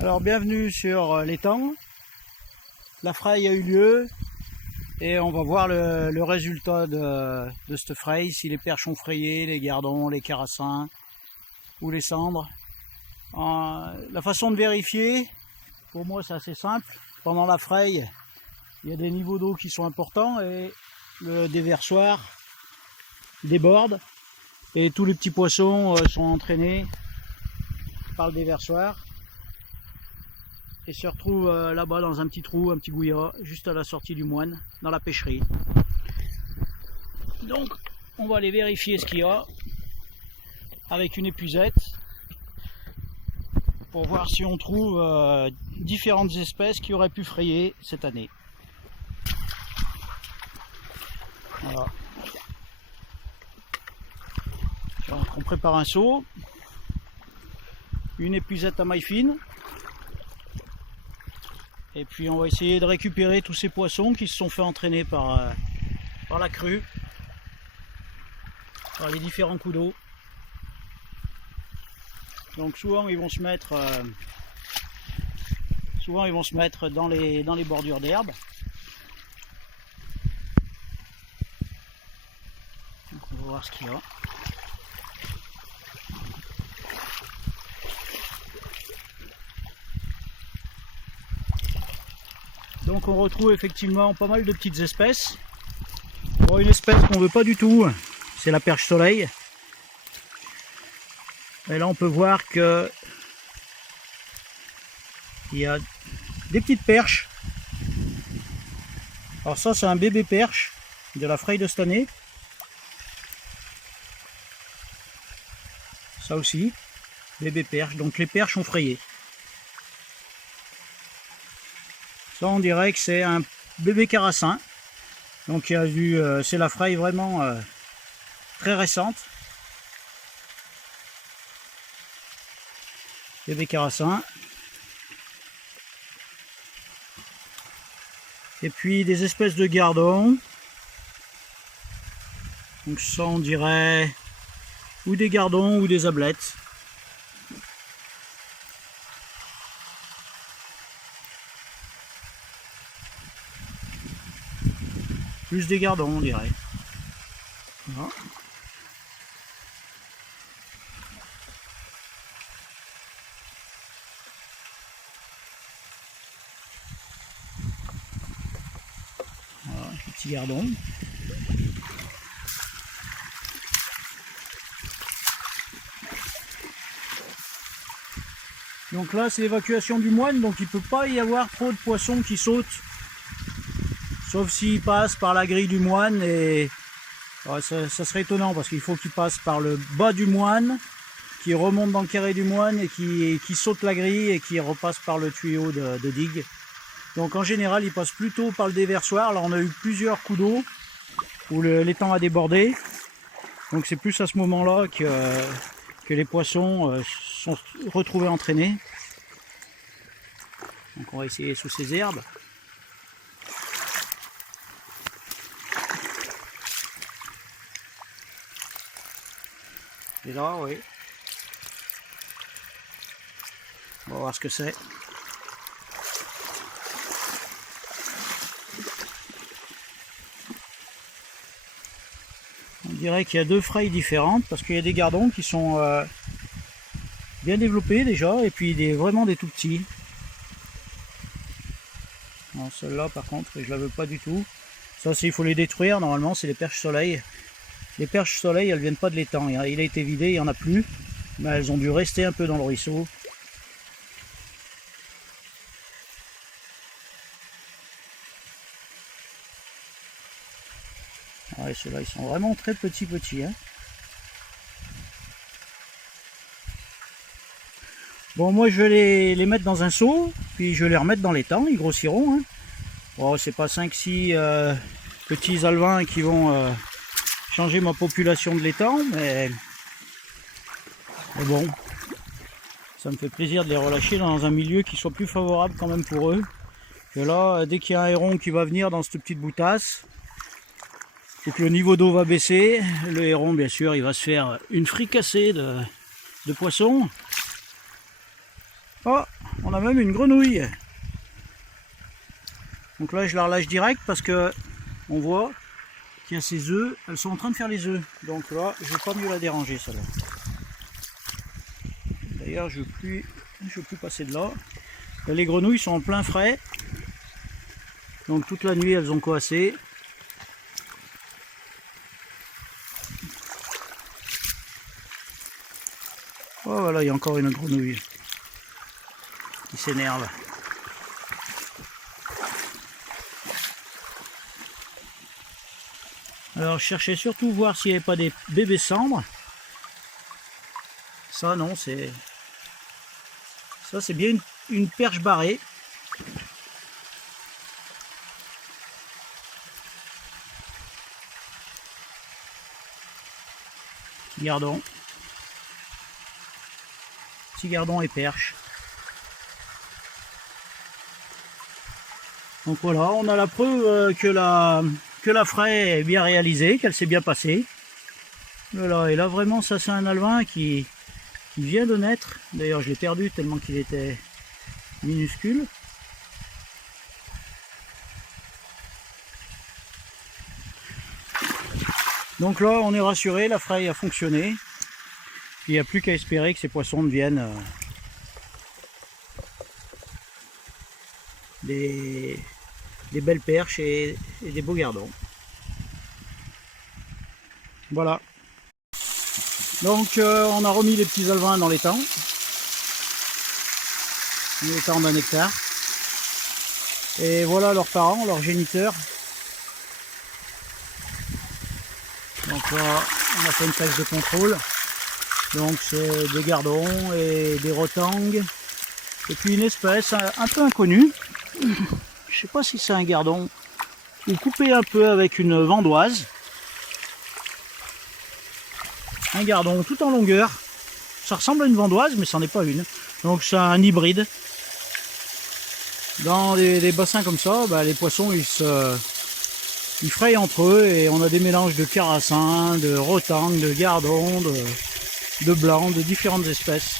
Alors bienvenue sur l'étang. La fraye a eu lieu et on va voir le résultat de cette fraye, si les perches ont frayé, les gardons, les carassins ou les cendres. La façon de vérifier, pour moi c'est assez simple. Pendant la fraye, il y a des niveaux d'eau qui sont importants et le déversoir déborde et tous les petits poissons sont entraînés par le déversoir et se retrouvent là-bas dans un petit trou, un petit gouillat, juste à la sortie du moine, dans la pêcherie. Donc on va aller vérifier ce qu'il y a avec une épuisette pour voir si on trouve différentes espèces qui auraient pu frayer cette année. Voilà. Donc on prépare un seau, une épuisette à maille fine, et puis on va essayer de récupérer tous ces poissons qui se sont fait entraîner par la crue, par les différents coups d'eau. Donc souvent ils vont se mettre dans les bordures d'herbe. Donc on va voir ce qu'il y a. Donc on retrouve effectivement pas mal de petites espèces. Bon, une espèce qu'on veut pas du tout, c'est la perche soleil. Et là on peut voir que il y a des petites perches. Alors ça c'est un bébé perche de la fraye de cette année. Ça aussi, bébé perche. Donc les perches ont frayé. Ça on dirait que c'est un bébé carassin. Donc il y a eu, c'est la fraye vraiment très récente. Bébé carassin. Et puis des espèces de gardons. Donc ça on dirait ou des gardons ou des ablettes. Plus des gardons on dirait. Voilà. Voilà, les petits gardons. Donc là c'est l'évacuation du moine, donc il ne peut pas y avoir trop de poissons qui sautent. Sauf s'ils passent par la grille du moine, et ouais, ça serait étonnant parce qu'il faut qu'ils passent par le bas du moine, qui remontent dans le carré du moine et qui sautent la grille et qui repassent par le tuyau de digue. Donc en général ils passent plutôt par le déversoir. Là on a eu plusieurs coups d'eau où l'étang a débordé. Donc c'est plus à ce moment-là que les poissons sont retrouvés entraînés. Donc on va essayer sous ces herbes. Et là, oui. On va voir ce que c'est. On dirait qu'il y a deux frayes différentes parce qu'il y a des gardons qui sont bien développés déjà et puis vraiment des tout petits. Celle-là par contre, je la veux pas du tout. Ça, il faut les détruire. Normalement, c'est les perches soleil. Les perches soleil, elles viennent pas de l'étang. Il a été vidé, il n'y en a plus. Mais elles ont dû rester un peu dans le ruisseau. Ouais, ceux-là, ils sont vraiment très petits. Hein. Bon, moi, je vais les mettre dans un seau. Puis je vais les remettre dans l'étang. Ils grossiront. Hein. Bon, c'est pas 5-6 petits alevins qui vont changer ma population de l'étang, mais bon, ça me fait plaisir de les relâcher dans un milieu qui soit plus favorable quand même pour eux. Que là, dès qu'il y a un héron qui va venir dans cette petite boutasse, et que le niveau d'eau va baisser, le héron bien sûr il va se faire une fricassée de poissons. Oh, on a même une grenouille. Donc là je la relâche direct parce que on voit qu'il y a ses œufs, elles sont en train de faire les œufs. Donc là je vais pas mieux la déranger celle-là. D'ailleurs je ne veux plus passer de là. Là, les grenouilles sont en plein frais. Donc toute la nuit elles ont coassé. Oh voilà, il y a encore une grenouille qui s'énerve. Alors je cherchais surtout voir s'il n'y avait pas des bébés cendres. Ça non, c'est bien une perche barrée. Gardon. Petit gardon et perche. Donc voilà, on a la preuve que la fraie est bien réalisée, qu'elle s'est bien passée. Voilà, et là vraiment ça c'est un alevin qui vient de naître. D'ailleurs je l'ai perdu tellement qu'il était minuscule. Donc là on est rassuré, la fraie a fonctionné. Il n'y a plus qu'à espérer que ces poissons deviennent des belles perches et des beaux gardons. Voilà. Donc on a remis les petits alevins dans l'étang. L'étang d'un hectare. Et voilà leurs parents, leurs géniteurs. Donc là on a fait une taxe de contrôle. Donc c'est des gardons et des rotangues. Et puis une espèce un peu inconnue. Je sais pas si c'est un gardon. Ou coupé un peu avec une vandoise. Un gardon tout en longueur. Ça ressemble à une vandoise mais ça n'en est pas une. Donc c'est un hybride. Dans les bassins comme ça, bah, les poissons ils frayent entre eux et on a des mélanges de carassins, de rotangues, de gardons, de blancs, de différentes espèces.